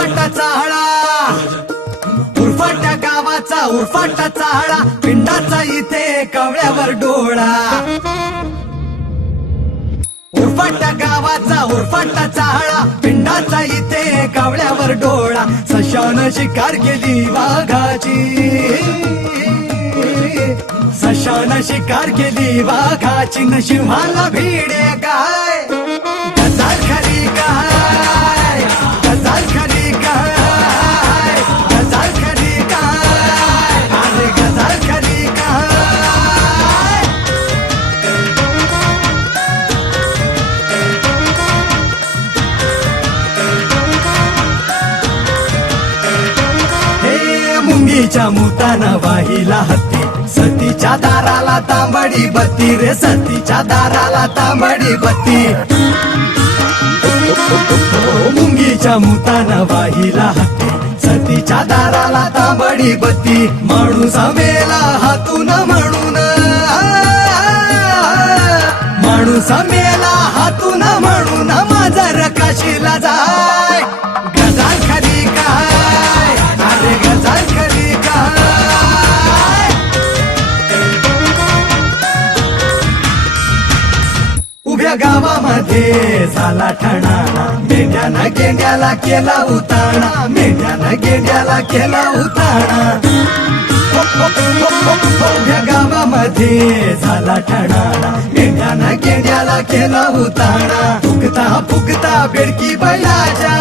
उरफाटा चाहळा, उरफाट्या गावाचा उरफाटा चाहळा, पिंडाचा इथे कवळ्यावर डोळा. उरफाट्या गावाचा उरफाटा चाहळा, पिंडाचा इथे कवळ्यावर डोळा. सशानं शिकार केली वाघाची, सशानं शिकार केली वाघाची. न सिंहाला भिडे काय, गजाल खरी काय, गजाल खरी काय, गजाल खरी काय, अरे गजाल खरी काय. हे मुंगीच्या मुतानं वाहिला हत्ती, सतीच्या दाराला तांबडी बत्ती रे, सतीच्या दाराला तांबडी बत्ती. मुंगीच्या मुतानं वाहिला हत्ती, सतीच्या दाराला तांबडी बत्ती. माणूस मेला हातून म्हणून, माणूस मेला हातून म्हणून, माझा काशीला जाय. गजाल खरी काय, अरे गजाल खरी काय. उभ्या गावामध्ये झाला ठणाणा, मेंढ्यानं गेंड्याला केला उताणा, मेंढ्यानं गेंड्याला केला उताणा. उभ्या गावामध्ये झाला ठणाणा, मेंढ्यानं गेंड्याला केला उताणा. फुगता फुगता बेडकी बैलाच्या,